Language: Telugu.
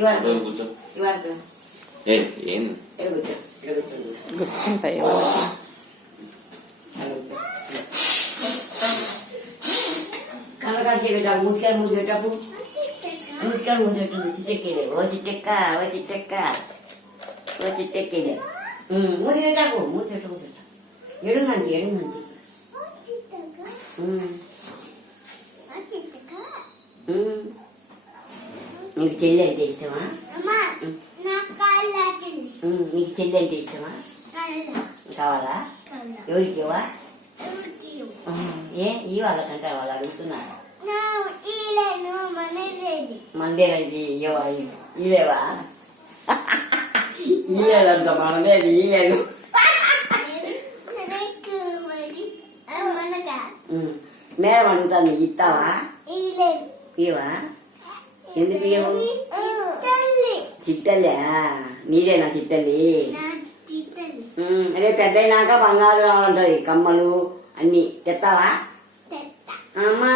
కూర్చో ఇవాళ ఏం గుర్తుంటాయి కళ్ళకాడ చేయబెట్టా మూసికాయలు మూసేటప్పుడు మూసికాయలు మూసేటప్పుడు చిట్టెక్కేలే ఓ చిట్టెక్క ఓ చిట్టెక్క ఓ చిట్టెక్కేలే మూసేటాకు మూసేట మూసేట ఎడుంగంచి ఎడుంగంచి నీకు చెల్లి అంటే ఇష్టమా? నీకు చెల్లి అంటే ఇష్టమా? కావాలా? ఎవరికి ఇవ్వా? ఏ ఈ వాళ్ళకంటే వాళ్ళు అడుగుతున్నారు మందేది ఇవ్వవా? ఇదేవా ఇలేదంట మనదేది ఇలేదు మేడం అడుగుతాను ఇస్తావా? ఇవా ఎందుకు ఇవ్వవు? చిట్టల్లి నీదేనా చిట్టల్లి? అదే పెద్ద అయినాక బంగారు కావాలంటది కమ్మలు అన్ని తెస్తావా? అమ్మా